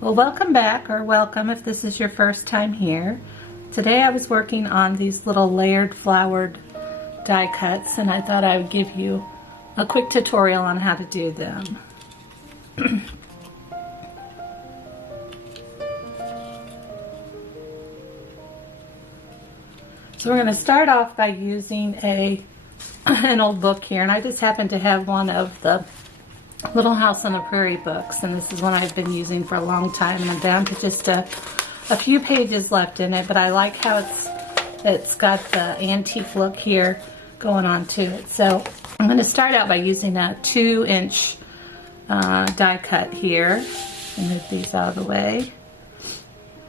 Well, welcome back, or welcome if this is your first time here. Today I was working on these little layered flowered die cuts, and I thought I would give you a quick tutorial on how to do them. So we're going to start off by using an old book here, and I just happen to have one of the Little House on the Prairie books, and this is one I've been using for a long time, and I'm down to just a few pages left in it, but I like how it's got the antique look here going on to it. So I'm going to start out by using a 2-inch die cut here and move these out of the way.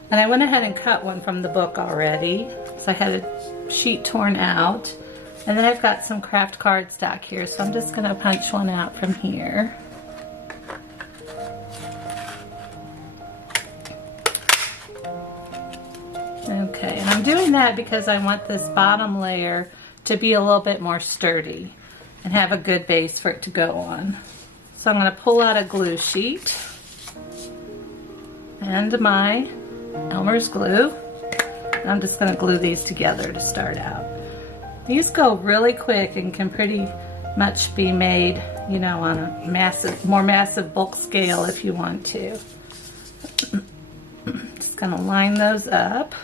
And I went ahead and cut one from the book already, so I had a sheet torn out. And then I've got some craft cardstock here, so I'm just going to punch one out from here. Okay, and I'm doing that because I want this bottom layer to be a little bit more sturdy and have a good base for it to go on. So I'm going to pull out a glue sheet and my Elmer's glue. I'm just going to glue these together to start out. These go really quick and can pretty much be made, you know, on a more massive bulk scale if you want to. Just gonna line those up.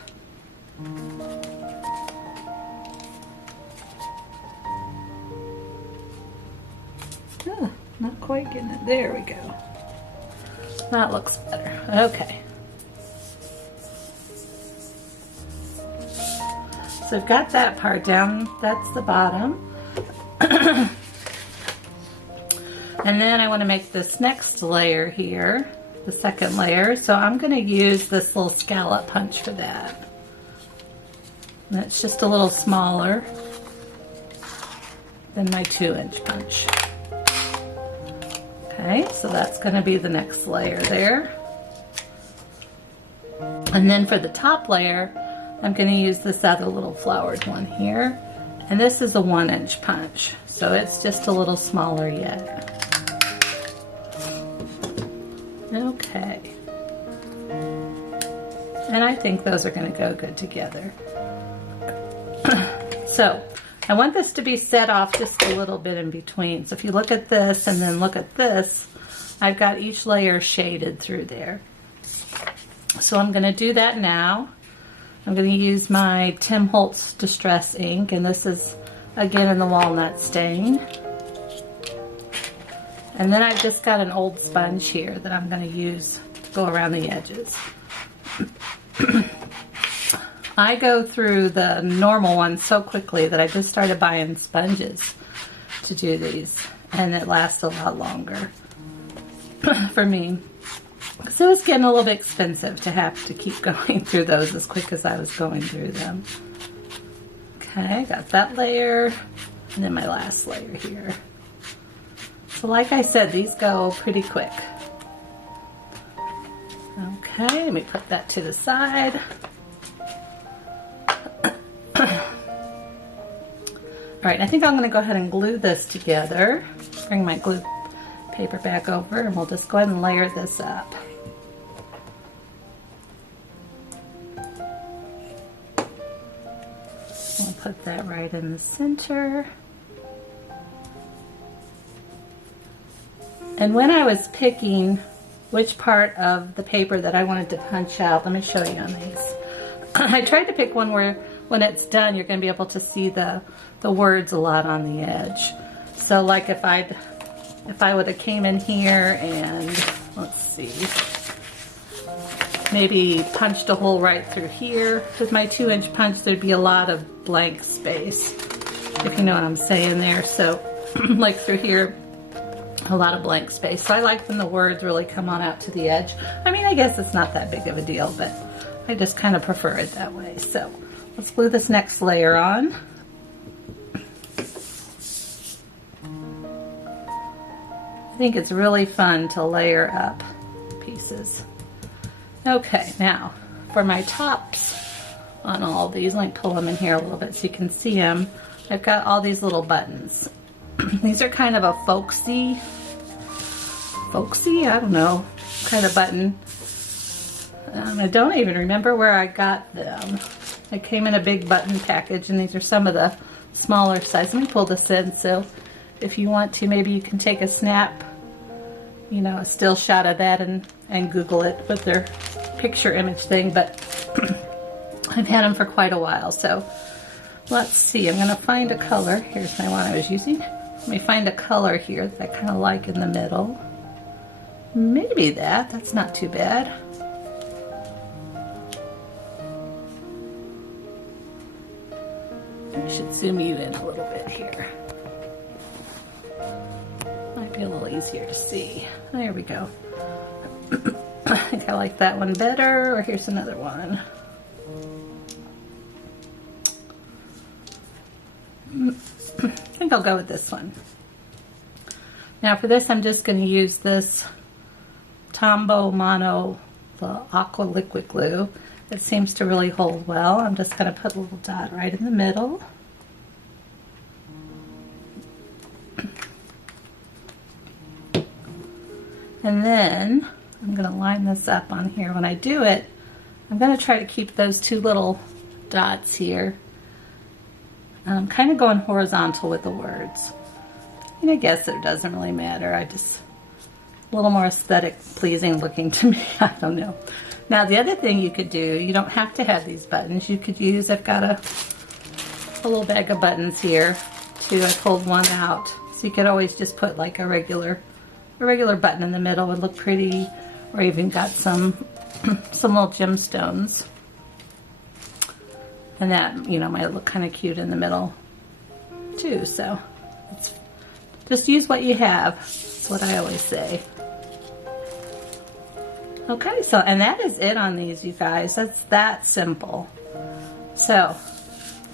Oh, not quite getting it. There we go. That looks better. Okay. So I've got that part down, that's the bottom. And then I want to make this next layer here, the second layer, so I'm going to use this little scallop punch for that. And it's just a little smaller than my 2-inch punch. Okay, so that's going to be the next layer there. And then for the top layer, I'm going to use this other little flowered one here, and this is a 1-inch punch, so it's just a little smaller yet. Okay, and I think those are going to go good together. So I want this to be set off just a little bit in between, so if you look at this and then look at this, I've got each layer shaded through there. So I'm going to do that now. I'm going to use my Tim Holtz Distress ink, and this is again in the walnut stain. And then I've just got an old sponge here that I'm going to use to go around the edges. I go through the normal ones so quickly that I just started buying sponges to do these, and it lasts a lot longer for me. So it's getting a little bit expensive to have to keep going through those as quick as I was going through them. Okay, got that layer, and then my last layer here. So like I said, these go pretty quick. Okay, let me put that to the side. Alright, I think I'm going to go ahead and glue this together. Bring my glue paper back over, and we'll just go ahead and layer this up. We'll put that right in the center. And when I was picking which part of the paper that I wanted to punch out, let me show you on these. I tried to pick one where when it's done you're going to be able to see the words a lot on the edge. So like if I would have came in here and, let's see, maybe punched a hole right through here. With my 2-inch punch, there'd be a lot of blank space, if you know what I'm saying there. So, like through here, a lot of blank space. So I like when the words really come on out to the edge. I mean, I guess it's not that big of a deal, but I just kind of prefer it that way. So, let's glue this next layer on. I think it's really fun to layer up pieces. Okay, now for my tops on all these, let me pull them in here a little bit so you can see them. I've got all these little buttons. These are kind of a folksy, I don't know, kind of button. I don't even remember where I got them. It came in a big button package, and these are some of the smaller size. Let me pull this in, so if you want to, maybe you can take a snap, you know, a still shot of that and Google it with their picture image thing, but I've had them for quite a while. So let's see, I'm gonna find a color. Here's my one I was using. Let me find a color here that I kind of like in the middle. Maybe that's not too bad. I should zoom you in a little bit here. Might be a little easier to see. There we go. I think I like that one better, or here's another one. I think I'll go with this one. Now for this, I'm just going to use this Tombow Mono, the aqua liquid glue. It seems to really hold well. I'm just going to put a little dot right in the middle. And then I'm going to line this up on here. When I do it, I'm going to try to keep those two little dots here. I'm kind of going horizontal with the words. And I guess it doesn't really matter. A little more aesthetic pleasing looking to me. I don't know. Now the other thing you could do, you don't have to have these buttons. You could use, I've got a little bag of buttons here too. I pulled one out. So you could always just put like a regular button in the middle. Would look pretty, or even got some little gemstones. And that, you know, might look kind of cute in the middle too. So just use what you have. That's what I always say. Okay, so, and that is it on these, you guys. That's that simple. So,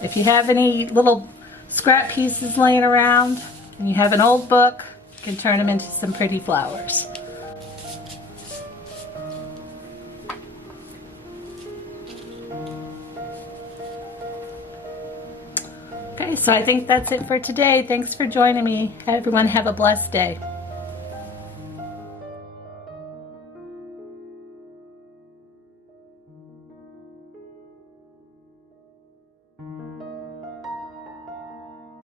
if you have any little scrap pieces laying around, and you have an old book, you can turn them into some pretty flowers. Okay, so I think that's it for today. Thanks for joining me. Everyone have a blessed day.